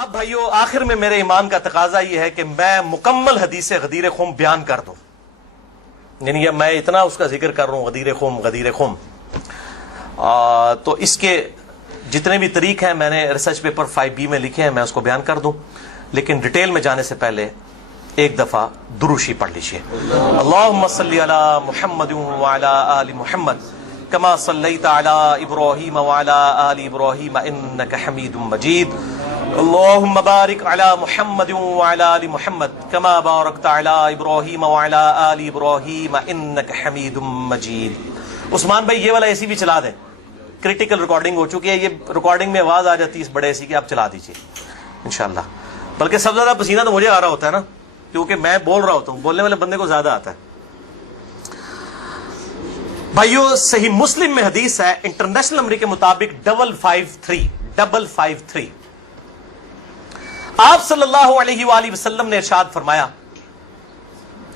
اب بھائیو آخر میں میرے ایمان کا تقاضا یہ ہے کہ میں مکمل حدیث غدیر خم بیان کر دوں، یعنی میں اتنا اس کا ذکر کر رہا ہوں غدیر خم تو اس کے جتنے بھی طریق ہیں میں نے ریسرچ پیپر 5B میں لکھے ہیں، میں اس کو بیان کر دوں، لیکن ڈیٹیل میں جانے سے پہلے ایک دفعہ دروشی پڑھ لیجئے۔ اللہم صلی علی محمد وعلی آل محمد کما صلیت علی ابراہیم وعلی آل ابراہیم انک حمید مجید۔ اللہم بارک علی محمد وعلی آل محمد کما بارکت علی ابراہیم وعلی آل ابراہیم انک حمید مجید۔ عثمان بھائی یہ والا ایسی بھی چلا دیں، کریٹیکل ریکارڈنگ ہو چکی ہے، یہ ریکارڈنگ میں آواز آ جاتی ہے اس بڑے ایسی کہ آپ چلا دیجئے انشاءاللہ۔ بلکہ سب سے زیادہ پسینہ تو مجھے آ رہا ہوتا ہے نا، کیونکہ میں بول رہا ہوتا ہوں، بولنے والے بندے کو زیادہ آتا ہے۔ بھائیو صحیح مسلم میں حدیث ہے انٹرنیشنل نمبر کے مطابق 553 آپ صلی اللہ علیہ وآلہ وسلم نے ارشاد فرمایا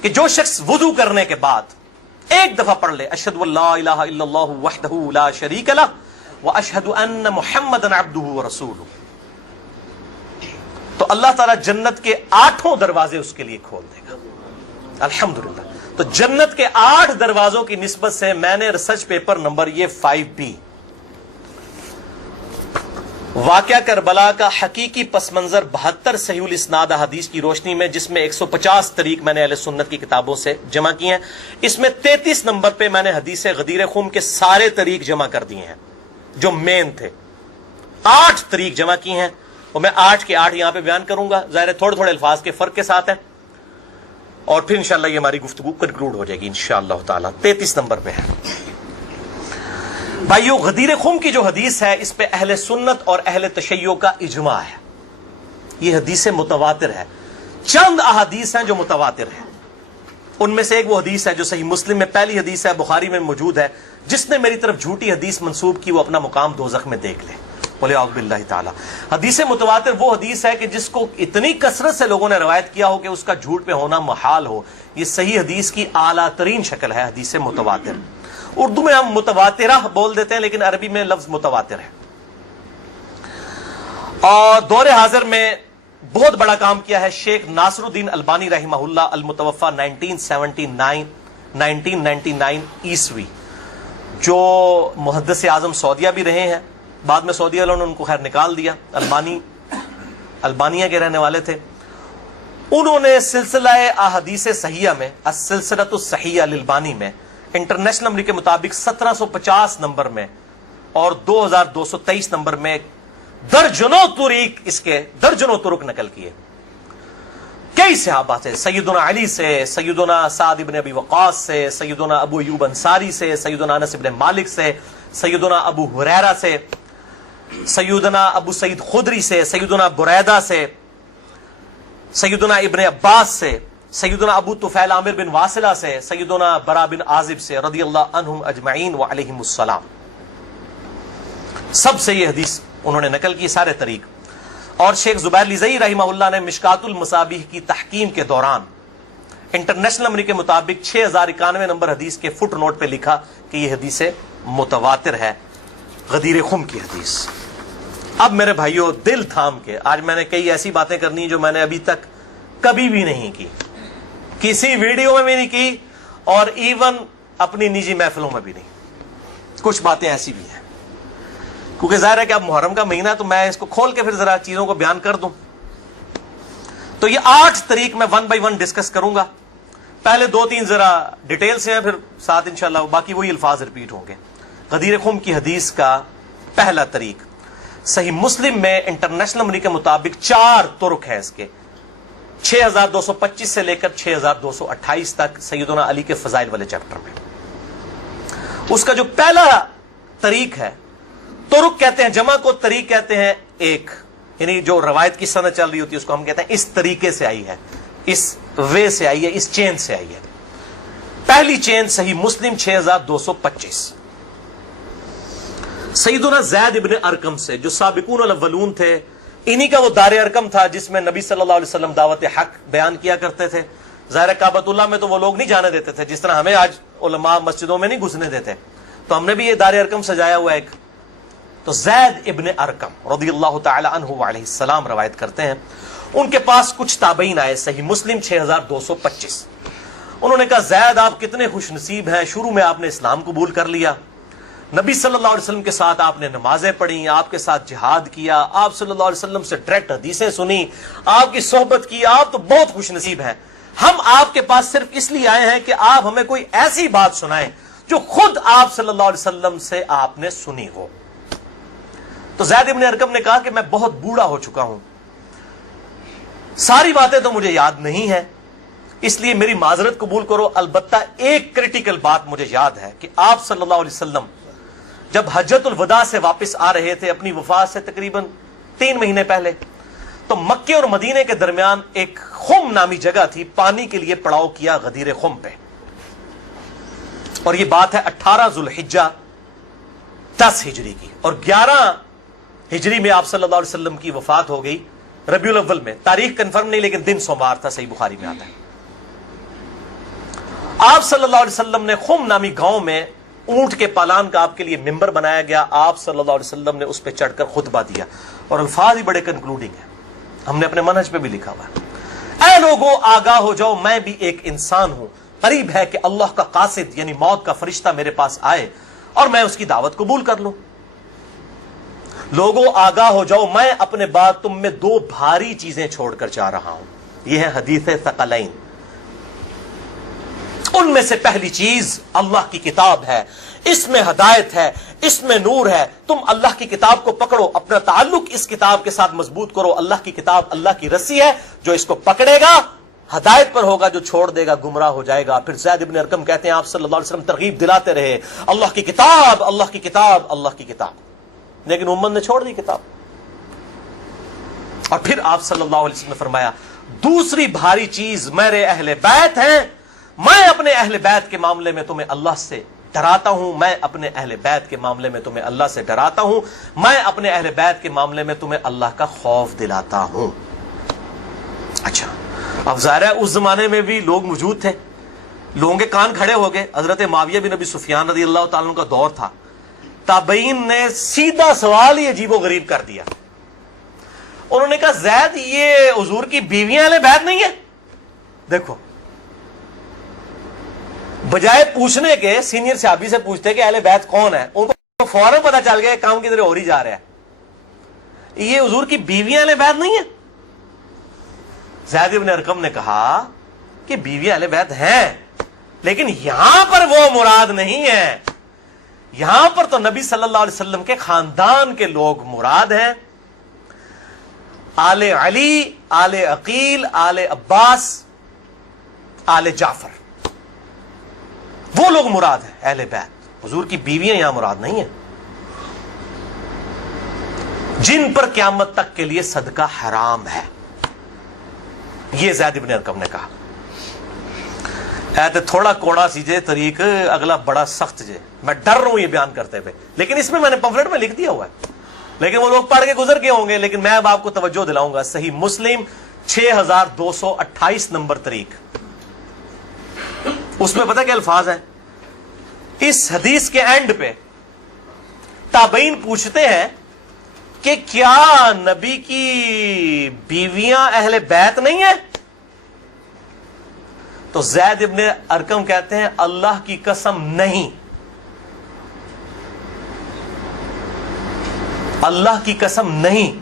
کہ جو شخص وضو کرنے کے بعد ایک دفعہ پڑھ لے اشہد ان لا الہ الا اللہ وحدہ لا شریک لہ واشہد ان محمدا عبدہ ورسولہ، تو اللہ تعالیٰ جنت کے 8 دروازے اس کے لیے کھول دے گا۔ الحمدللہ، تو جنت کے 8 دروازوں کی نسبت سے میں نے ریسرچ پیپر نمبر یہ 5B واقعہ کربلا کا حقیقی پس منظر 72 صحیح الاسناد حدیث کی روشنی میں، جس میں 150 طریق میں نے اہل سنت کی کتابوں سے جمع کیے ہیں، اس میں 33 نمبر پہ میں نے حدیث غدیر خم کے سارے طریق جمع کر دیے ہیں جو مین تھے، 8 طریق جمع کی ہیں، اور میں 8 کے 8 یہاں پہ بیان کروں گا، ظاہر ہے تھوڑے تھوڑے الفاظ کے فرق کے ساتھ ہیں، اور پھر انشاءاللہ یہ ہماری گفتگو کنکلوڈ ہو جائے گی انشاءاللہ تعالی۔ 33 نمبر پہ ہے بھائیو غدیر خم کی جو حدیث ہے، اس پہ اہل سنت اور اہل تشیع کا اجماع ہے، یہ حدیث متواتر ہے۔ چند احادیث ہیں جو متواتر ہیں، ان میں سے ایک وہ حدیث ہے جو صحیح مسلم میں پہلی حدیث ہے، بخاری میں موجود ہے، جس نے میری طرف جھوٹی حدیث منسوب کی وہ اپنا مقام دوزخ میں دیکھ لے، بولے اعوذ باللہ تعالی۔ حدیث متواتر وہ حدیث ہے کہ جس کو اتنی کثرت سے لوگوں نے روایت کیا ہو کہ اس کا جھوٹ پہ ہونا محال ہو، یہ صحیح حدیث کی اعلیٰ ترین شکل ہے حدیث متواتر۔ اردو میں ہم متواترہ بول دیتے ہیں، لیکن عربی میں لفظ متواتر ہے۔ اور دور حاضر میں بہت بڑا کام کیا ہے شیخ ناصر الدین البانی رحمہ اللہ، المتوفى 1999 عیسوی، جو محدث اعظم سعودیہ بھی رہے ہیں، بعد میں سعودیہ والوں نے ان کو خیر نکال دیا، البانیہ کے رہنے والے تھے۔ انہوں نے سلسلہ احادیث صحیحہ میں، السلسلۃ الصحیحہ للبانی میں، انٹرنیشنل نمبر کے مطابق 1750 نمبر میں اور 2223 نمبر میں درجنوں طرق نقل کیے۔ کئی صحابہ سے، سیدنا علی سے، سیدنا سعد بن ابی وقاص سے، سیدنا ابو ایوب انصاری سے، سیدنا انس بن مالک سے، سیدنا ابو ہریرہ سے، سیدنا ابو سعید خدری سے، سیدنا بریدہ سے، سیدنا ابن عباس سے، سیدنا ابو طفیل عامر بن واصلہ سے، سیدنا برا بن عازب سے رضی اللہ عنہم اجمعین وعلیہم السلام، سب سے یہ حدیث انہوں نے نقل کی، سارے طریق۔ اور شیخ زبیر لیزئی رحمہ اللہ نے مشکات المصابیح کی تحکیم کے دوران انٹرنیشنل نمبر کے مطابق 6091 نمبر حدیث کے فٹ نوٹ پہ لکھا کہ یہ حدیث متواتر ہے، غدیر خم کی حدیث۔ اب میرے بھائیوں دل تھام کے، آج میں نے کئی ایسی باتیں کرنی جو میں نے ابھی تک کبھی بھی نہیں کی، کسی ویڈیو میں بھی نہیں کی، اور ایون اپنی نجی محفلوں میں بھی نہیں۔ کچھ باتیں ایسی بھی ہیں کیونکہ ظاہر ہے کہ اب محرم کا مہینہ ہے، تو میں اس کو کھول کے پھر ذرا چیزوں کو بیان کر دوں۔ تو یہ 8 طریق میں 1 بائی 1 ڈسکس کروں گا، پہلے 2-3 ذرا ڈیٹیل سے ہیں، پھر ساتھ انشاءاللہ باقی وہی الفاظ ریپیٹ ہوں گے۔ غدیر خم کی حدیث کا پہلا طریق صحیح مسلم میں انٹرنیشنل نمبر کے مطابق 4 طرق ہے اس کے، 6225 سے لے کر 6228 تک، سیدنا علی کے فضائل والے چیپٹر میں۔ اس کا جو پہلا طریق ہے، طرق کہتے ہیں جمع کو، طریق کہتے ہیں ایک، یعنی جو روایت کی سند چل رہی ہوتی ہے اس کو ہم کہتے ہیں اس طریقے سے آئی ہے، اس وے سے آئی ہے، اس چین سے آئی ہے۔ پہلی چین صحیح مسلم 6225 سیدنا زید ابن ارقم سے، جو سابقون الاولون تھے، انہی کا وہ دار ارقم تھا جس میں نبی صلی اللہ علیہ وسلم دعوت حق بیان کیا کرتے تھے۔ ظاہر کعبۃ اللہ میں تو وہ لوگ نہیں جانے دیتے تھے، جس طرح ہمیں آج علماء مسجدوں میں نہیں گھسنے دیتے، تو ہم نے بھی یہ دار ارقم سجایا ہوا ایک، تو زید ابن ارقم رضی اللہ تعالی عنہ علیہ السلام روایت کرتے ہیں، ان کے پاس کچھ تابعین آئے، صحیح مسلم 6225۔ انہوں نے کہا زید آپ کتنے خوش نصیب ہیں، شروع میں آپ نے اسلام قبول کر لیا، نبی صلی اللہ علیہ وسلم کے ساتھ آپ نے نمازیں پڑھی، آپ کے ساتھ جہاد کیا، آپ صلی اللہ علیہ وسلم سے ڈائریکٹ حدیثیں سنی، آپ کی صحبت کی، آپ تو بہت خوش نصیب ہیں۔ ہم آپ کے پاس صرف اس لیے آئے ہیں کہ آپ ہمیں کوئی ایسی بات سنائیں جو خود آپ صلی اللہ علیہ وسلم سے آپ نے سنی ہو۔ تو زید ابن ارقم نے کہا کہ میں بہت بوڑھا ہو چکا ہوں، ساری باتیں تو مجھے یاد نہیں ہیں، اس لیے میری معذرت قبول کرو، البتہ ایک کریٹیکل بات مجھے یاد ہے کہ آپ صلی اللہ علیہ وسلم جب حجۃ الوداع سے واپس آ رہے تھے اپنی وفات سے تقریباً 3 مہینے پہلے، تو مکے اور مدینے کے درمیان ایک خم نامی جگہ تھی، پانی کے لیے پڑاؤ کیا غدیر خم پہ، اور یہ بات ہے 18 ذوالحجہ 10 ہجری کی، اور 11 ہجری میں آپ صلی اللہ علیہ وسلم کی وفات ہو گئی ربیع الاول میں، تاریخ کنفرم نہیں لیکن دن سوموار تھا، صحیح بخاری میں آتا ہے۔ آپ صلی اللہ علیہ وسلم نے خم نامی گاؤں میں اونٹ کے پالان کا آپ کے لیے ممبر بنایا گیا، آپ صلی اللہ علیہ وسلم نے اس پہ چڑھ کر خطبہ دیا، اور الفاظ ہی بڑے کنکلوڈنگ ہیں، ہم نے اپنے منہج پہ بھی لکھا ہوا ہے، اے لوگو آگاہ ہو جاؤ، میں بھی ایک انسان ہوں، قریب ہے کہ اللہ کا قاصد یعنی موت کا فرشتہ میرے پاس آئے اور میں اس کی دعوت قبول کر لوں۔ لوگوں آگاہ ہو جاؤ، میں اپنے بعد تم میں 2 بھاری چیزیں چھوڑ کر جا رہا ہوں، یہ ہے حدیث ثقلین۔ ان میں سے پہلی چیز اللہ کی کتاب ہے، اس میں ہدایت ہے، اس میں نور ہے، تم اللہ کی کتاب کو پکڑو، اپنا تعلق اس کتاب کے ساتھ مضبوط کرو، اللہ کی کتاب اللہ کی رسی ہے، جو اس کو پکڑے گا ہدایت پر ہوگا، جو چھوڑ دے گا گمراہ ہو جائے گا۔ پھر زید ابن ارقم کہتے ہیں آپ صلی اللہ علیہ وسلم ترغیب دلاتے رہے، اللہ کی کتاب، اللہ کی کتاب، اللہ کی کتاب، لیکن امت نے چھوڑ دی کتاب۔ اور پھر آپ صلی اللہ علیہ وسلم نے فرمایا دوسری بھاری چیز میرے اہل بیت ہیں، میں اپنے اہل بیت کے معاملے میں تمہیں اللہ سے ڈراتا ہوں، میں اپنے اہل بیت کے معاملے میں تمہیں اللہ سے ڈراتا ہوں، میں اپنے اہل بیت کے معاملے میں تمہیں اللہ کا خوف دلاتا ہوں۔ اچھا، اب ظاہر ہے اس زمانے میں بھی لوگ موجود تھے، لوگوں کے کان کھڑے ہو گئے، حضرت معاویہ بن ابی سفیان رضی اللہ تعالیٰ عنہ کا دور تھا، تابعین نے سیدھا سوال ہی عجیب و غریب کر دیا، انہوں نے کہا زید یہ حضور کی بیویاں اہل بیت نہیں ہے؟ دیکھو، بجائے پوچھنے کے سینئر صحابی سے پوچھتے کہ اہل بیت کون ہے، ان کو فوراً پتا چل گیا کام کی طرح اور ہی جا رہا ہے، یہ حضور کی بیویاں اہل بیت نہیں ہے؟ زید بن ارقم نے کہا کہ بیویاں اہل بیت ہیں، لیکن یہاں پر وہ مراد نہیں ہے، یہاں پر تو نبی صلی اللہ علیہ وسلم کے خاندان کے لوگ مراد ہیں، آل علی، آل عقیل، آل عباس، آل جعفر، وہ لوگ مراد ہیں اہل بیت، حضور کی بیویاں یہاں مراد نہیں ہیں، جن پر قیامت تک کے لیے صدقہ حرام ہے، یہ زید بن ارقم نے کہا۔ تھوڑا کوڑا سی جے طریق، اگلا بڑا سخت جے، میں ڈر رہا ہوں یہ بیان کرتے ہوئے، لیکن اس میں میں نے پمفلٹ میں لکھ دیا ہوا ہے، لیکن وہ لوگ پڑھ کے گزر گئے ہوں گے، لیکن میں اب آپ کو توجہ دلاؤں گا۔ صحیح مسلم 6228 نمبر طریق، اس میں پتہ کیا الفاظ ہیں؟ اس حدیث کے اینڈ پہ تابعین پوچھتے ہیں کہ کیا نبی کی بیویاں اہل بیت نہیں ہیں؟ تو زید ابن ارقم کہتے ہیں اللہ کی قسم نہیں، اللہ کی قسم نہیں،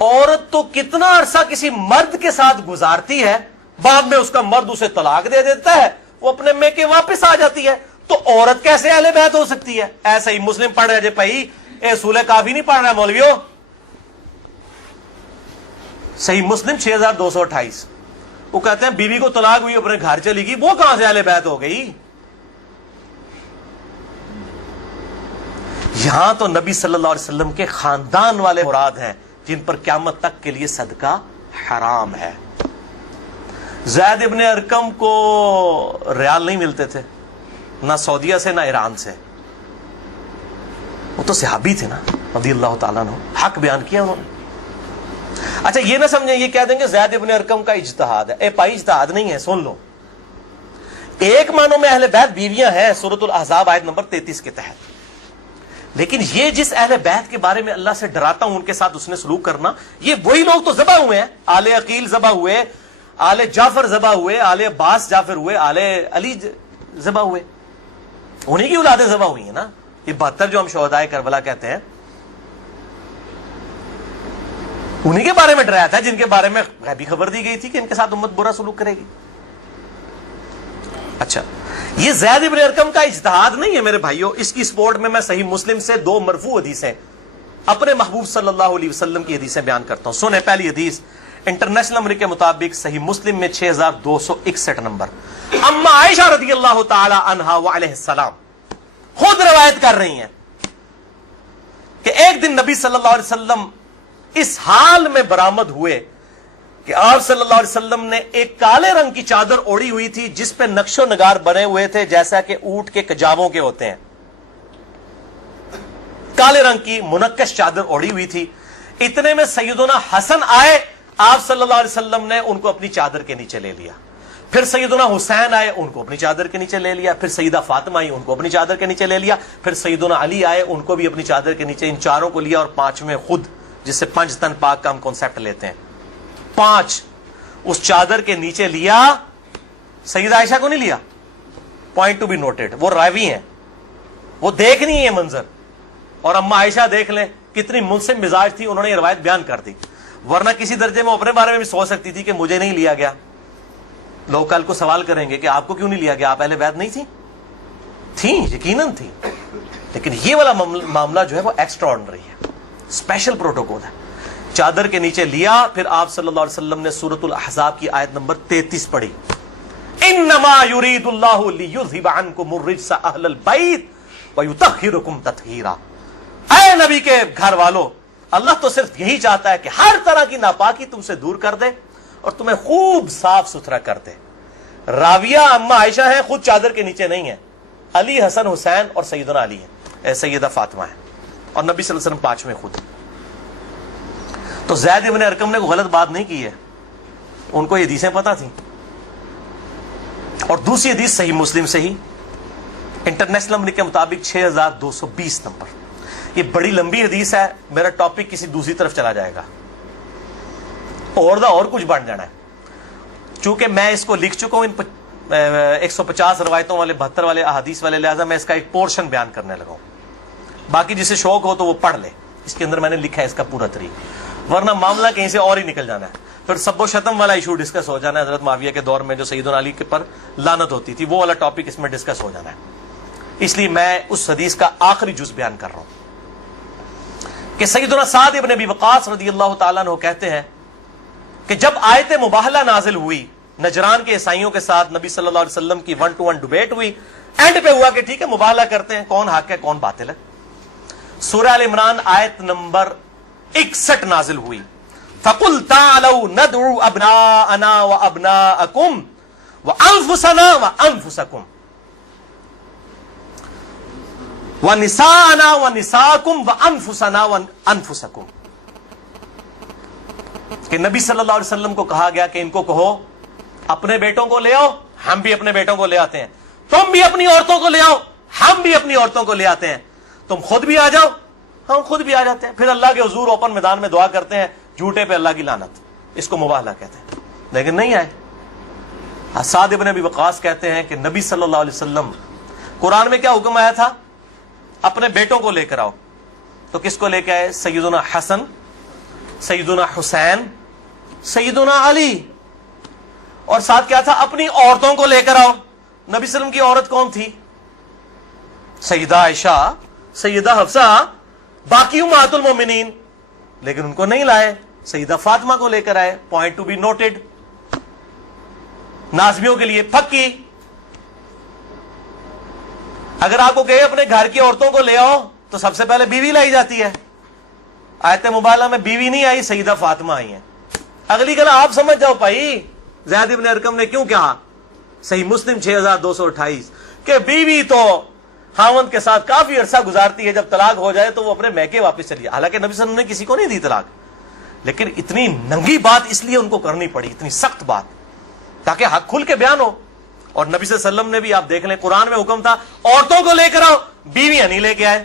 عورت تو کتنا عرصہ کسی مرد کے ساتھ گزارتی ہے، بعد میں اس کا مرد اسے طلاق دے دیتا ہے، وہ اپنے میکے واپس آ جاتی ہے، تو عورت کیسے اہل بیت ہو سکتی ہے؟ ایسا ہی مسلم پڑھ رہے جے بھائی، اے سولہ کافی نہیں پڑھ رہا مولویو، صحیح مسلم 6228، وہ کہتے ہیں بیوی کو طلاق ہوئی اپنے گھر چلی گئی، وہ کہاں سے اہل بیت ہو گئی؟ یہاں تو نبی صلی اللہ علیہ وسلم کے خاندان والے مراد ہیں، جن پر قیامت تک کے لیے صدقہ حرام ہے۔ زید ابن ارقم کو ریال نہیں ملتے تھے، نہ سعودیہ سے نہ ایران سے، وہ تو صحابی تھے نا رضی اللہ تعالیٰ عنہ، حق بیان کیا انہوں نے۔ اچھا یہ نہ سمجھیں یہ کہہ دیں کہ زید ابن ارقم کا اجتہاد ہے، اے پائی اجتہاد نہیں ہے، سن لو، ایک معنوں میں اہل بیت بیویاں ہیں سورۃ الاحزاب آیت نمبر 33 کے تحت، لیکن یہ جس اہل بیت کے بارے میں اللہ سے ڈراتا ہوں ان کے ساتھ اس نے سلوک کرنا، یہ وہی لوگ تو ذبح ہوئے ہیں، آل عقیل ذبح ہوئے، آل جعفر ذبح ہوئے، آل عباس جعفر ہوئے، آل علی ذبح ہوئے، انہی کی اولادیں ذبح ہوئی ہیں نا. یہ 72 جو ہم شہدائے کربلا کہتے ہیں انہی کے بارے میں ڈرایا تھا جن کے بارے میں غیبی خبر دی گئی تھی کہ ان کے ساتھ امت برا سلوک کرے گی. اچھا، یہ زید ابن ارقم کا اجتہاد نہیں ہے میرے بھائیوں. اس کی سپورٹ میں صحیح مسلم سے 2 مرفوع حدیثیں اپنے محبوب صلی اللہ علیہ وسلم کی حدیثیں بیان کرتا ہوں. سنیں پہلی حدیث انٹرنیشنل نمبر کے مطابق صحیح مسلم میں 6261 نمبر. اما عائشہ رضی اللہ تعالی عنہا وعلیہ السلام خود روایت کر رہی ہیں کہ ایک دن نبی صلی اللہ علیہ وسلم اس حال میں برآمد ہوئے کہ آپ صلی اللہ علیہ وسلم نے ایک کالے رنگ کی چادر اوڑھی ہوئی تھی جس پہ نقش و نگار بنے ہوئے تھے جیسا کہ اونٹ کے کجاووں کے ہوتے ہیں. کالے رنگ کی منقش چادر اوڑھی ہوئی تھی. اتنے میں سیدنا حسن آئے، آپ صلی اللہ علیہ وسلم نے ان کو اپنی چادر کے نیچے لے لیا. پھر سیدنا حسین آئے، ان کو اپنی چادر کے نیچے لے لیا. پھر سیدہ فاطمہ آئی، ان کو اپنی چادر کے نیچے لے لیا. پھر سیدنا علی آئے، ان کو بھی اپنی چادر کے نیچے. ان چاروں کو لیا اور 5ویں خود، جس سے 5 تن پاک کا ہم کانسیپٹ لیتے ہیں، 5 اس چادر کے نیچے لیا. سیدہ عائشہ کو نہیں لیا. پوائنٹ ٹو بی نوٹڈ، وہ راوی ہیں، وہ دیکھ نہیں ہے منظر. اور اما عائشہ دیکھ لیں کتنی منصف مزاج تھی، انہوں نے یہ روایت بیان کر دی. ورنہ کسی درجے میں اپنے بارے میں بھی سوچ سکتی تھی کہ مجھے نہیں لیا گیا. لوگ کل کو سوال کریں گے کہ آپ کو کیوں نہیں لیا گیا، آپ اہل بیت نہیں تھیں؟ یقیناً تھی. لیکن یہ والا معاملہ جو ہے وہ ایکسٹرا آرڈنری ہے، اسپیشل پروٹوکول ہے. چادر کے نیچے لیا. پھر آپ صلی اللہ علیہ وسلم نے سورۃ الاحزاب کی آیت نمبر 33 پڑھی. انما یرید اللہ لیذھب عنکم الرجس اہل البیت ویطہرکم تطہیرا. اے نبی کے گھر والو، اللہ تو صرف یہی چاہتا ہے کہ ہر طرح کی ناپاکی تم سے دور کر دے اور تمہیں خوب صاف ستھرا کر دے. راویہ اما عائشہ ہیں، خود چادر کے نیچے نہیں ہیں. علی، حسن، حسین اور سیدنا علی ہیں، سیدہ فاطمہ ہیں، اور نبی صلی اللہ علیہ وسلم 5ویں خود. تو زید ابن ارقم نے کوئی غلط بات نہیں کی ہے، ان کو یہ حدیثیں پتہ تھیں. اور دوسری حدیث صحیح مسلم سے ہی انٹرنیشنل نمبر کے مطابق 6220 نمبر. یہ بڑی لمبی حدیث ہے، میرا ٹاپک کسی دوسری طرف چلا جائے گا اور کچھ بن جانا ہے. چونکہ میں اس کو لکھ چکا ہوں ان 150 روایتوں والے 72 والے احادیث والے، لہذا میں اس کا ایک پورشن بیان کرنے لگا ہوں. باقی جسے شوق ہو تو وہ پڑھ لے، اس کے اندر میں نے لکھا ہے اس کا پورا طریقہ. ورنہ معاملہ کہیں سے اور ہی نکل جانا ہے. پھر سب و شتم والا ایشو ڈسکس ہو جانا ہے، حضرت معاویہ کے دور میں جو سیدنا علی کے پر لعنت ہوتی تھی، وہ والا ٹاپک اس میں ڈسکس ہو جانا ہے. اس لیے میں اس حدیث کا آخری جز بیان کر رہا ہوں کہ سیدنا سعد ابن ابی وقاص رضی اللہ تعالیٰ عنہ کہتے ہیں کہ جب آیت مباہلہ نازل ہوئی، نجران کے عیسائیوں کے ساتھ نبی صلی اللہ علیہ وسلم کی 1 to 1 ڈبیٹ ہوئی. اینڈ پہ ہوا کہ ٹھیک ہے مباہلہ کرتے ہیں، کون حق ہے کون باطل ہے. سورہ ال عمران آیت نمبر 61 نازل ہوئی. فَقُلْ تَعْالَوْا نَدْعُوا أَبْنَاءَنَا وَأَبْنَاءَكُمْ وَأَنفُسَنَا وَأَنفُسَكُمْ وَنِسَاءَنَا وَنِسَاءَكُمْ وَأَنفُسَنَا وَأَنفُسَكُمْ. کہ نبی صلی اللہ علیہ وسلم کو کہا گیا کہ ان کو کہو اپنے بیٹوں کو لے آؤ، ہم بھی اپنے بیٹوں کو لے آتے ہیں. تم بھی اپنی عورتوں کو لے آؤ، ہم بھی اپنی عورتوں کو لے آتے ہیں. تم خود بھی آ جاؤ، ہم خود بھی آ جاتے ہیں. پھر اللہ کے حضور اوپن میدان میں دعا کرتے ہیں، جھوٹے پہ اللہ کی لعنت. اس کو مباہلہ کہتے ہیں. لیکن نہیں آئے. سعد ابن ابی وقاص کہتے ہیں کہ نبی صلی اللہ علیہ وسلم قرآن میں کیا حکم آیا تھا؟ اپنے بیٹوں کو لے کر آؤ. تو کس کو لے کے آئے؟ سیدنا حسن، سیدنا حسین، سیدنا علی. اور ساتھ کیا تھا؟ اپنی عورتوں کو لے کر آؤ. نبی صلی اللہ علیہ وسلم کی عورت کون تھی؟ سیدہ عائشہ، سیدہ حفصہ، باقی امہات المومنین. لیکن ان کو نہیں لائے، سیدہ فاطمہ کو لے کر آئے. Point to be noted. نازبیوں کے لیے پکی. اگر آپ کو کہے اپنے گھر کی عورتوں کو لے آؤ تو سب سے پہلے بیوی لائی جاتی ہے. آیت مباہلہ میں بیوی نہیں آئی، سیدہ فاطمہ آئی ہیں. اگلی گلا آپ سمجھ جاؤ بھائی زید ابن ارقم نے کیوں کہا. صحیح مسلم 6228 کہ بیوی تو خاوند کے ساتھ کافی عرصہ گزارتی ہے، جب طلاق ہو جائے تو وہ اپنے میکے واپس چلی جائے. حالانکہ نبی صلی اللہ علیہ وسلم نے کسی کو نہیں دی طلاق، لیکن اتنی ننگی بات اس لیے ان کو کرنی پڑی، اتنی سخت بات، تاکہ حق کھل کے بیان ہو. اور نبی صلی اللہ علیہ وسلم نے بھی آپ دیکھ لیں قرآن میں حکم تھا عورتوں کو لے کر آؤ، بیویاں نہیں لے کے آئے.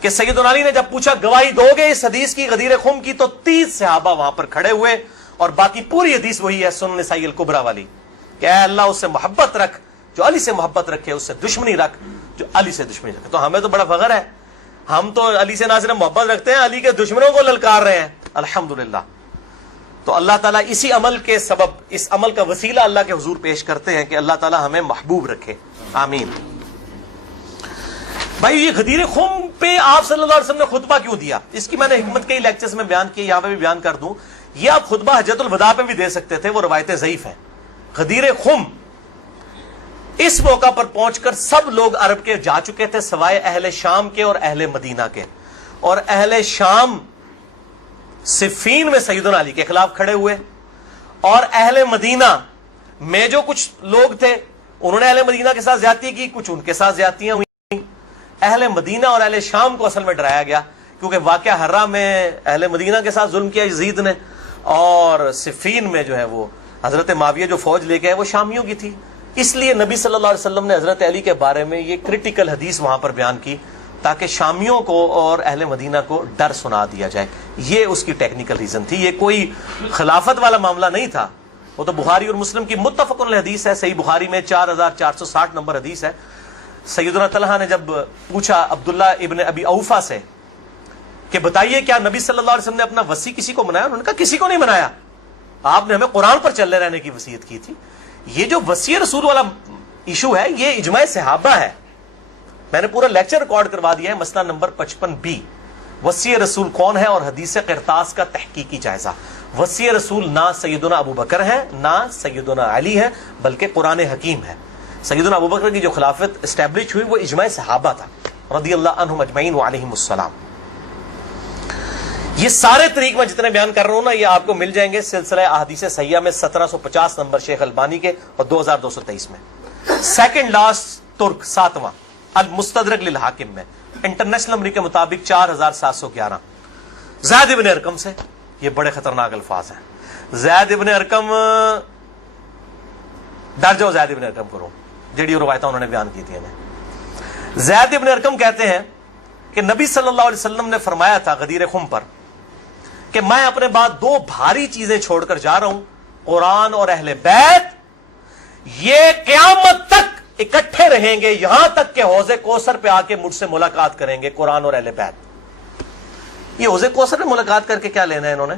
کہ سیدنا علی نے جب پوچھا گواہی دو گے اس حدیث کی غدیر خم کی، تو 30 صحابہ وہاں پر کھڑے ہوئے، اور باقی پوری حدیث وہی ہے سنن نسائی الکبریٰ والی کہ اے اللہ اس سے محبت رکھ جو علی سے محبت رکھے، اس سے دشمنی رکھ جو علی سے دشمنی رکھے۔ تو ہمیں تو بڑا فخر ہے، ہم تو علی سے نہ صرف محبت رکھتے ہیں، علی کے دشمنوں کو للکار رہے ہیں، الحمدللہ۔ تو اللہ تعالیٰ اسی عمل کے سبب، اس عمل کا وسیلہ اللہ کے حضور پیش کرتے ہیں کہ اللہ تعالیٰ ہمیں محبوب رکھے، آمین۔ بھائی یہ غدیر خم پہ آپ صلی اللہ علیہ وسلم نے خطبہ کیوں دیا؟ اس کی میں نے حکمت کئی لیکچرز میں بیان کی، یہاں پہ بھی بیان کر دوں۔ یہ آپ خطبہ حجۃ الوداع پہ بھی دے سکتے تھے، وہ روایتیں ضعیف ہیں۔ غدیر خم اس موقع پر پہنچ کر سب لوگ عرب کے جا چکے تھے سوائے اہل شام کے اور اہل مدینہ کے، اور اہل شام صفین میں سیدنا علی کے خلاف کھڑے ہوئے، اور اہل مدینہ میں جو کچھ لوگ تھے انہوں نے اہل مدینہ کے ساتھ زیادتی کی، کچھ ان کے ساتھ زیادتیاں ہوئی۔ اہل مدینہ اور اہل شام کو اصل میں ڈرایا گیا، کیونکہ واقعہ ہرہ میں اہل مدینہ کے ساتھ ظلم کیا یزید نے، اور صفین میں جو ہے وہ حضرت معاویہ جو فوج لے کے آئے وہ شامیوں کی تھی۔ اس لیے نبی صلی اللہ علیہ وسلم نے حضرت علی کے بارے میں یہ کرٹیکل حدیث وہاں پر بیان کی تاکہ شامیوں کو اور اہل مدینہ کو ڈر سنا دیا جائے۔ یہ اس کی ٹیکنیکل ریزن تھی، یہ کوئی خلافت والا معاملہ نہیں تھا۔ وہ تو بخاری اور مسلم کی متفق علیہ حدیث ہے، صحیح بخاری میں 4460 نمبر حدیث ہے۔ سیدنا طلحہ نے جب پوچھا عبداللہ ابن ابی اوفا سے کہ بتائیے کیا نبی صلی اللہ علیہ وسلم نے اپنا وصی کسی کو بنایا؟ انہوں نے کہا کسی کو نہیں بنایا، آپ نے ہمیں قرآن پر چلے رہنے کی وصیت کی تھی۔ یہ جو وصی رسول والا ایشو ہے یہ اجماع صحابہ ہے، میں نے پورا لیکچر ریکارڈ کروا دیا ہے، مسئلہ نمبر 55B، وصی رسول کون ہے اور حدیث قرطاس کا تحقیقی جائزہ۔ وصی رسول نہ سیدنا ابو بکر ہے نہ سیدنا علی ہے، بلکہ قرآن حکیم ہے۔ سیدنا ابو بکر کی جو خلافت اسٹیبلش ہوئی وہ اجماع صحابہ تھا رضی اللہ عنہم اجمعین وعلیہم السلام۔ یہ سارے طریق میں جتنے بیان کر رہا ہوں نا یہ آپ کو مل جائیں گے سلسلہ احادیث صحیحہ میں 1750 نمبر شیخ البانی کے اور 2223 میں۔ سیکنڈ لاسٹ ترک 7واں المستدرک للحاکم میں انٹرنیشنل نمبر کے مطابق 4711 زید ابن ارقم سے۔ یہ بڑے خطرناک الفاظ ہیں۔ زید ابن ارقم، ڈر جاؤ زید ابن ارقم کرو، جڑی روایتیں انہوں نے بیان کی تھی ہمیں۔ زید ابن ارقم کہتے ہیں کہ نبی صلی اللہ علیہ وسلم نے فرمایا تھا غدیر خم پر کہ میں اپنے بعد 2 بھاری چیزیں چھوڑ کر جا رہا ہوں، قرآن اور اہل بیت، یہ قیامت تک اکٹھے رہیں گے یہاں تک کہ حوض کوثر پہ آ کے مجھ سے ملاقات کریں گے، قرآن اور اہل بیت۔ یہ حوض کوثر پہ ملاقات کر کے کیا لینا ہے انہوں نے؟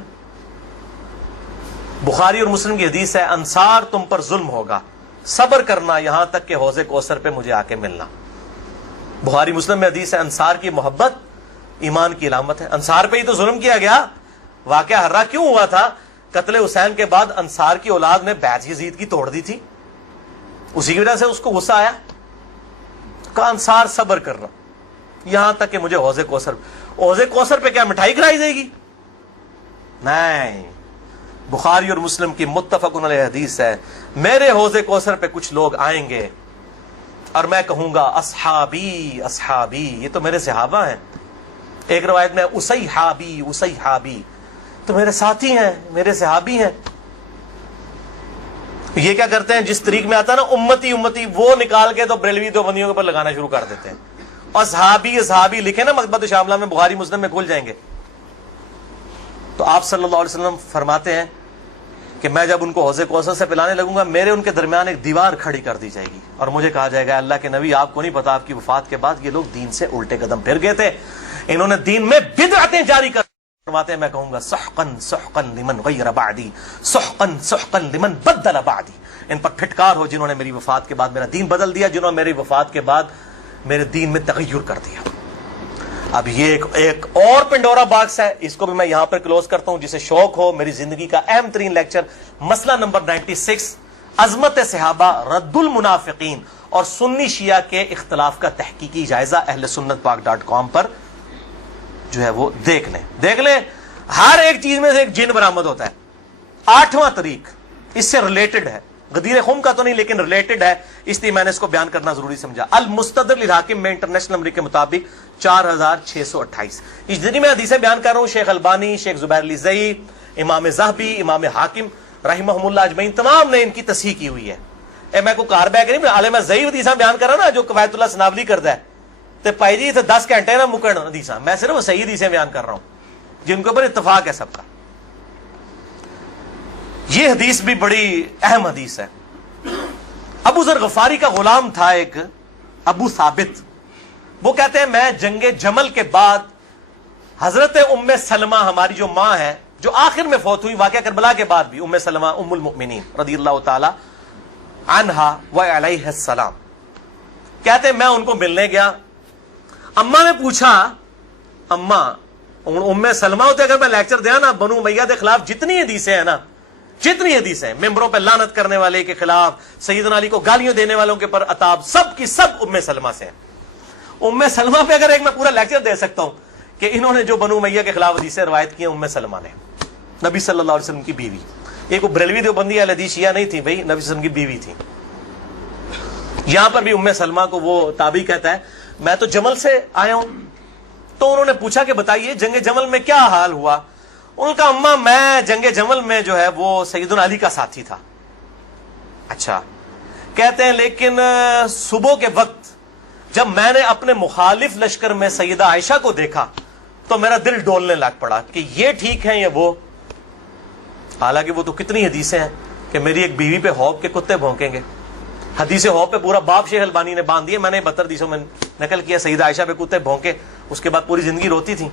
بخاری اور مسلم کی حدیث ہے انصار تم پر ظلم ہوگا، صبر کرنا یہاں تک کہ حوض کوثر پہ مجھے آ کے ملنا۔ بخاری مسلم میں حدیث ہے انصار کی محبت ایمان کی علامت ہے۔ انصار پہ ہی تو ظلم کیا گیا، واقعہ ہرہ کیوں ہوا تھا؟ قتل حسین کے بعد انصار کی اولاد نے بیعت یزید کی توڑ دی تھی، اسی کی وجہ سے اس کو غصہ آیا، کہا انصار صبر کرنا یہاں تک کہ مجھے حوض کوثر پہ کیا مٹھائی کھلائی جائے گی؟ نہیں، بخاری اور مسلم کی متفق علیہ حدیث ہے میرے حوض کوثر پہ کچھ لوگ آئیں گے اور میں کہوں گا اصحابی اصحابی، یہ تو میرے صحابہ ہیں۔ ایک روایت میں اسیحابی اسیحابی، تو میرے ساتھی ہیں، میرے صحابی ہیں۔ یہ کیا کرتے ہیں جس طریق میں آتا ہے نا امتی امتی، وہ نکال کے تو بریلوی دیوبندیوں کے اوپر لگانا شروع کر دیتے ہیں۔ اصحابی اصحابی لکھے نا مکتبۃ شاملہ میں، بخاری مسلم میں کھول جائیں گے۔ تو آپ صلی اللہ علیہ وسلم فرماتے ہیں کہ میں جب ان کو حوض کوثر سے پلانے لگوں گا میرے ان کے درمیان ایک دیوار کھڑی کر دی جائے گی اور مجھے کہا جائے گا اللہ کے نبی آپ کو نہیں پتا آپ کی وفات کے بعد یہ لوگ دین سے الٹے قدم پھر گئے تھے، انہوں نے دین میں بدعتیں جاری کرواتے ہیں۔ میں کہوں گا سحقن سحقن لمن غیر بعدی، سحقن سحقن لمن بدل بعدی، ان پر پھٹکار ہو جنہوں نے میری وفات کے بعد میرا دین بدل دیا، جنہوں نے میری وفات کے بعد میرے دین میں تغیر کر دیا۔ اب یہ ایک اور پنڈورا باکس ہے، اس کو بھی میں یہاں پر کلوز کرتا ہوں۔ جسے شوق ہو میری زندگی کا اہم ترین لیکچر مسئلہ نمبر 96 عظمت صحابہ رد المنافقین اور سنی شیعہ کے اختلاف کا تحقیقی جائزہ اہل سنت پاک .com پر جو ہے وہ دیکھ لیں۔ ہر ایک چیز میں سے ایک جن برآمد ہوتا ہے۔ 8واں طریق اس سے ریلیٹڈ ہے، غدیر خم کا تو نہیں لیکن ریلیٹڈ ہے، اس لیے میں نے اس کو بیان کرنا ضروری سمجھا۔ المستدرک للحاکم میں انٹرنیشنل نمبر کے مطابق 4628۔ اس جتنی میں حدیثیں بیان کر رہا ہوں شیخ البانی، شیخ زبیر لزئی، امام ذہبی، امام حاکم رحمہم اللہ اجمعین تمام نے ان کی تصحیح کی ہوئی ہے۔ میں کو کار بیک نہیں، عالم ضعیف حدیثیں بیان کر رہا نا جو کفایت اللہ سنابلی کرتا ہے، تے پائی جی تے 10 گھنٹے نہ مکن حدیثاں، میں صرف صحیح حدیثیں بیان کر رہا ہوں جن کے اوپر اتفاق ہے سب کا۔ یہ حدیث بھی بڑی اہم حدیث ہے۔ ابو ذر غفاری کا غلام تھا ایک ابو ثابت، وہ کہتے ہیں میں جنگ جمل کے بعد حضرت ام سلمہ ہماری جو ماں ہے جو آخر میں فوت ہوئی واقعہ کربلا کے بعد بھی، ام سلمہ ام المؤمنین رضی اللہ تعالی عنہا و علیہ السلام، کہتے ہیں میں ان کو ملنے گیا، اماں نے پوچھا، اماں ام سلمہ ہوتے اگر میں لیکچر دیا نا بنو امیہ کے خلاف جتنی حدیثیں ہیں نا، جتنی حدیثیں ممبروں پہ لعنت کرنے والے کے خلاف، سیدنا علی کو گالیاں دینے والوں کے پر عتاب، سب کی سب ام سلمہ سے ہیں۔ ام سلمہ پہ اگر ایک میں پورا لیکچر دے سکتا ہوں کہ انہوں نے جو بنو امیہ کے خلاف حدیثیں روایت کی ہیں، ام سلمہ نے، نبی صلی اللہ علیہ وسلم کی بیوی، ایک بریلوی دیوبندی اہل حدیث شیعہ نہیں تھی بھائی، نبی صلی اللہ علیہ وسلم کی بیوی تھی۔ یہاں پر بھی ام سلمہ کو وہ تابعی کہتا ہے میں تو جمل سے آیا ہوں، تو انہوں نے پوچھا کہ بتائیے جنگ جمل میں کیا حال ہوا؟ ان کا اماں میں جنگ جمل میں جو ہے وہ سیدنا علی کا ساتھی تھا۔ اچھا، کہتے ہیں لیکن صبح کے وقت جب میں نے اپنے مخالف لشکر میں سیدہ عائشہ کو دیکھا تو میرا دل ڈولنے لگ پڑا کہ یہ ٹھیک ہے یا وہ، حالانکہ وہ تو کتنی حدیثیں ہیں کہ میری ایک بیوی پہ خوف کے کتے بھونکیں گے، حدیث خوف پہ پورا باب شیخ البانی نے باندھ دیا، میں نے 72 حدیثوں میں نقل کیا، سیدہ عائشہ پہ کتے بھونکے، اس کے بعد پوری زندگی روتی تھی،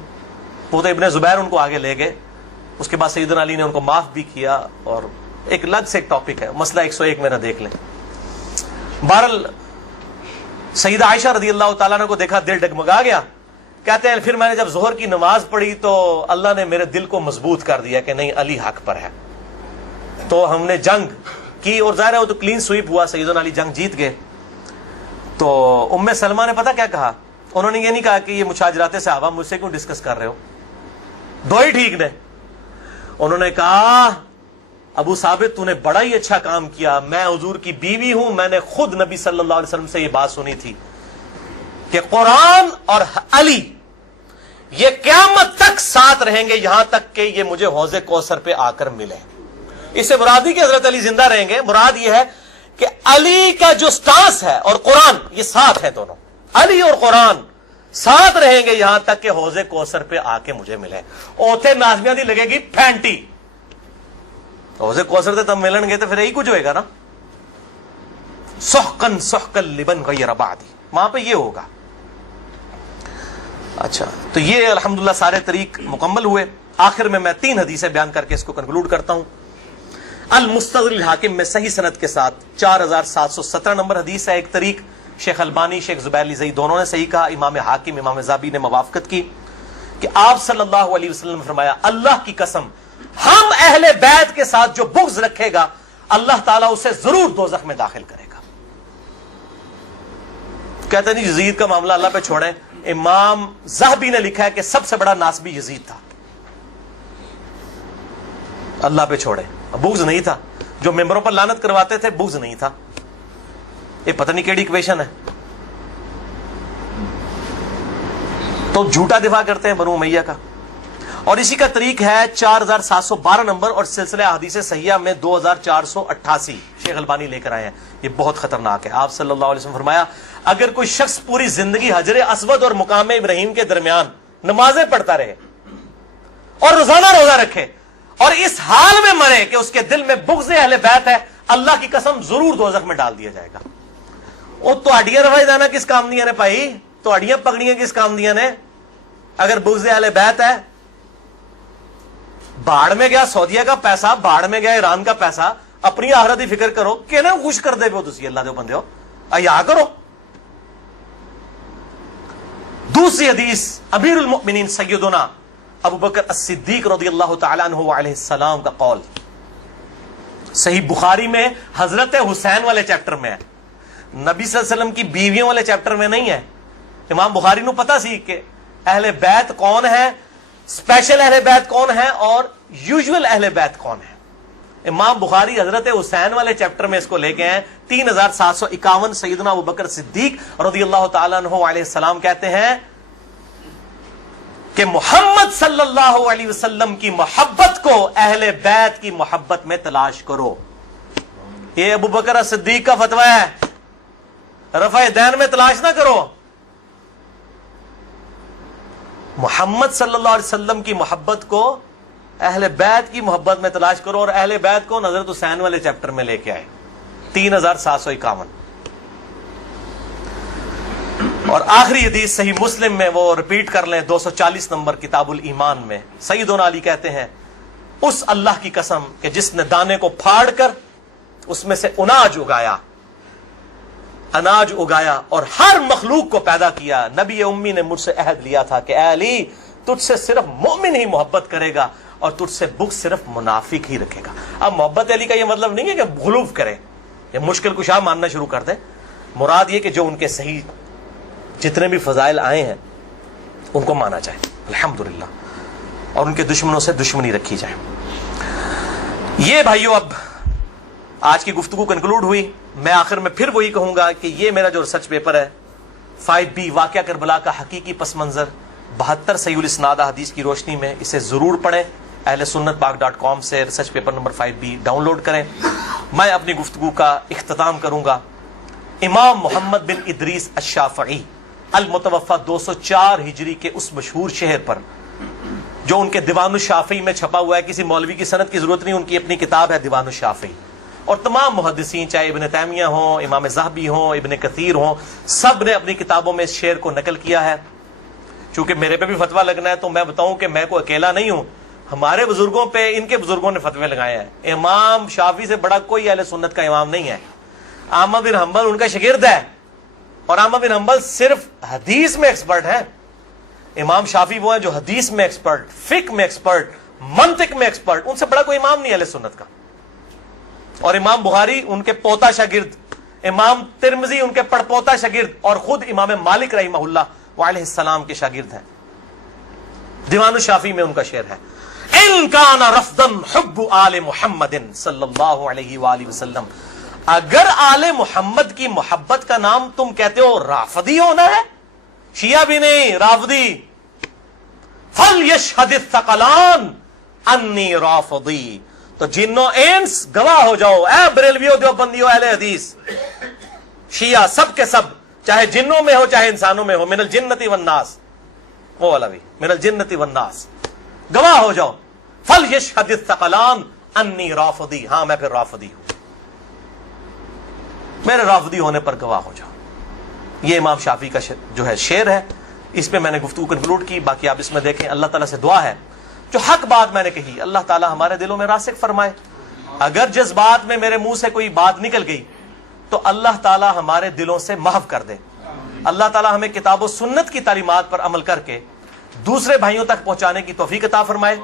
وہ تو ابن زبیر ان کو آگے لے گئے، اس کے بعد سیدنا علی نے ان کو معاف بھی کیا، اور ایک الگ سے ایک ٹاپک ہے، مسئلہ 101 میرا دیکھ لیں۔ بہرحال سیدہ عائشہ رضی اللہ تعالیٰ عنہ کو دیکھا دل ڈگمگا گیا، کہتے ہیں پھر میں نے جب ظہر کی نماز پڑھی تو اللہ نے میرے دل کو مضبوط کر دیا کہ نہیں علی حق پر ہے، تو ہم نے جنگ کی، اور ظاہر ہے وہ تو کلین سویپ ہوا، سیدنا علی جنگ جیت گئے۔ تو ام سلمہ نے پتہ کیا کہا؟ انہوں نے یہ نہیں کہا کہ یہ مشاجرات صحابہ مجھ سے کیوں ڈسکس کر رہے ہو، دو ہی ٹھیک نے، انہوں نے کہا ابو ثابت تو نے بڑا ہی اچھا کام کیا، میں حضور کی بیوی ہوں، میں نے خود نبی صلی اللہ علیہ وسلم سے یہ بات سنی تھی کہ قرآن اور علی یہ قیامت تک ساتھ رہیں گے یہاں تک کہ یہ مجھے حوض کوثر پہ آ کر ملے۔ اس سے مراد ہی کہ حضرت علی زندہ رہیں گے، مراد یہ ہے کہ علی کا جو سٹانس ہے اور قرآن یہ ساتھ ہے، دونوں علی اور قرآن ساتھ رہیں گے یہاں تک کہ حوض کوثر پہ آ کے مجھے ملے۔ اوتھے نازمیاں دی لگے گی پھینٹی، حوض کوثر تے تب ملن گے تو پھر یہی کچھ ہوئے گا نا، سحقن سحقن لمن غیر بعدی، وہاں پہ یہ ہوگا۔ اچھا، تو یہ الحمدللہ سارے طریق مکمل ہوئے۔ آخر میں 3 حدیثیں بیان کر کے اس کو کنکلوڈ کرتا ہوں۔ المستدرک الحاکم میں صحیح سند کے ساتھ 4717 نمبر حدیث ہے ایک طریق، شیخ البانی شیخ زبیر لیزئی دونوں نے صحیح کہا، امام حاکم امام ذابی نے موافقت کی کہ آپ صلی اللہ علیہ وسلم نے فرمایا اللہ کی قسم ہم اہل بیت کے ساتھ جو بغض رکھے گا اللہ تعالیٰ اسے ضرور دوزخ میں داخل کرے گا۔ کہتے ہیں یزید کا معاملہ اللہ پہ چھوڑیں، امام ذہبی نے لکھا ہے کہ سب سے بڑا ناسبی یزید تھا، اللہ پہ چھوڑے، بغض نہیں تھا، جو ممبروں پر لعنت کرواتے تھے بغض نہیں تھا، یہ پتہ نہیں کیڑی ایکویشن ہے، تو جھوٹا دفاع کرتے ہیں بنو امیہ کا۔ اور اسی کا طریق ہے 4712 نمبر اور سلسلہ احادیث صحیحہ میں 2488 شیخ البانی لے کر آئے ہیں، یہ بہت خطرناک ہے۔ آپ صلی اللہ علیہ وسلم فرمایا اگر کوئی شخص پوری زندگی حجر اسود اور مقام ابراہیم کے درمیان نمازیں پڑھتا رہے اور روزانہ روزہ رکھے اور اس حال میں مرے کہ اس کے دل میں بغض اہل بیت ہے، اللہ کی قسم ضرور دوزخ میں ڈال دیا جائے گا۔ وہ تہاڈیاں روائی دانا کس کام دیا نے بھائی، تہاڈیاں پگڑیاں کس کام دیا نے؟ اگر بغض اہل بیت ہے، باڑ میں گیا سعودیہ کا پیسہ، باڑ میں گیا ایران کا پیسہ، اپنی آخرت کی فکر کرو کہ نا خوش کر دے پو تسی اللہ دے بندے ہو، ایا کرو۔ دوسری حدیث امیر المؤمنین سیدنا ابو بکر الصدیق رضی اللہ تعالی عنہ علیہ السلام کا قول، صحیح بخاری میں حضرت حسین والے چیپٹر میں ہے، نبی صلی اللہ علیہ وسلم کی بیویوں والے چیپٹر میں نہیں ہے۔ امام بخاری نو پتا سی کہ اہل بیت کون ہے، اسپیشل اہل بیت کون ہے اور یوزول اہل بیت کون ہے۔ امام بخاری حضرت حسین والے چیپٹر میں اس کو لے کے ہیں 3751۔ سیدنا ابو بکر صدیق رضی اللہ تعالیٰ عنہ علیہ السلام کہتے ہیں کہ محمد صلی اللہ علیہ وسلم کی محبت کو اہل بیت کی محبت میں تلاش کرو۔ یہ ابو بکر صدیق کا فتویٰ ہے، رفع دین میں تلاش نہ کرو، محمد صلی اللہ علیہ وسلم کی محبت کو اہل بیت کی محبت میں تلاش کرو، اور اہل بیت کو حضرت حسین والے چیپٹر میں لے کے آئے 3751. اور آخری حدیث صحیح مسلم میں وہ ریپیٹ کر لیں 240 نمبر کتاب الایمان میں، سیدنا علی کہتے ہیں اس اللہ کی قسم کہ جس نے دانے کو پھاڑ کر اس میں سے اناج اگایا اور ہر مخلوق کو پیدا کیا، نبی امی نے مجھ سے عہد لیا تھا کہ اے علی تجھ سے صرف مومن ہی محبت کرے گا اور تجھ سے بغض صرف منافق ہی رکھے گا. اب محبت علی کا یہ مطلب نہیں ہے کہ غلوف کرے یا مشکل کشا ماننا شروع کر دے، مراد یہ کہ جو ان کے صحیح جتنے بھی فضائل آئے ہیں ان کو مانا جائے الحمدللہ، اور ان کے دشمنوں سے دشمنی رکھی جائے. یہ بھائیو اب آج کی گفتگو کنکلوڈ ہوئی. میں آخر میں پھر وہی کہوں گا کہ یہ میرا جو ریسرچ پیپر ہے 5B واقعہ کربلا کا حقیقی پس منظر 72 صحیح الاسناد حدیث کی روشنی میں، اسے ضرور پڑھیں. اہل سنت پاک.com سے research paper number 5B download کریں. میں اپنی گفتگو کا اختتام کروں گا امام محمد بن ادریس الشافعی المتوفى 204 ہجری کے اس مشہور شہر پر جو ان کے دیوان الشافعی میں چھپا ہوا ہے. کسی مولوی کی سند کی ضرورت نہیں، ان کی اپنی کتاب ہے دیوان الشافعی. اور تمام محدثین چاہے ابن تیمیہ ہوں، امام ذہبی ہوں، ابن کثیر ہوں، سب نے اپنی کتابوں میں اس شعر کو نقل کیا ہے. چونکہ میرے پہ بھی فتویٰ لگنا ہے تو میں بتاؤں کہ میں کوئی اکیلا نہیں ہوں، ہمارے بزرگوں پہ ان کے بزرگوں نے فتوے لگائے ہیں. امام شافعی سے بڑا کوئی اہل سنت کا امام نہیں ہے. احمد بن حنبل ان کا شاگرد ہے، اور احمد بن حنبل صرف حدیث میں ایکسپرٹ ہے. امام شافعی وہ ہیں جو حدیث میں ایکسپرٹ، فقہ میں ایکسپرٹ، منطق میں ایکسپرٹ. ان سے بڑا کوئی امام نہیں اہل سنت کا. اور امام بخاری ان کے پوتا شاگرد، امام ترمذی ان کے پڑپوتا شاگرد، اور خود امام مالک رحمہ اللہ علیہ السلام کے شاگرد ہیں. دیوان الشافعی میں ان کا شعر ہے ان کان رفضا حب آل محمد صلی اللہ علیہ وآلہ وسلم. اگر آل محمد کی محبت کا نام تم کہتے ہو رافضی ہونا ہے، شیعہ بھی نہیں رافضی، فلیشہد الثقلان انی رافضی. تو جنوں انس گواہ ہو جاؤ، اے بریلویو دیوبندیو اہل حدیث شیعہ سب کے سب، چاہے جنوں میں ہو چاہے انسانوں میں ہو، من الجنت والناس، وہ والا بھی من الجنت والناس، گواہ ہو جاؤ. فلیشہد الثقلان انی رافضی، ہاں میں پھر رافضی ہوں، میرے رافضی ہونے پر گواہ ہو جاؤ. یہ امام شافعی کا جو ہے شعر ہے. اس پہ میں نے گفتگو کنکلوڈ کی، باقی آپ اس میں دیکھیں. اللہ تعالیٰ سے دعا ہے جو حق بات میں نے کہی اللہ تعالیٰ ہمارے دلوں میں راسخ فرمائے. اگر جذبات میں میرے منہ سے کوئی بات نکل گئی تو اللہ تعالیٰ ہمارے دلوں سے محو کر دے. اللہ تعالیٰ ہمیں کتاب و سنت کی تعلیمات پر عمل کر کے دوسرے بھائیوں تک پہنچانے کی توفیق عطا فرمائے.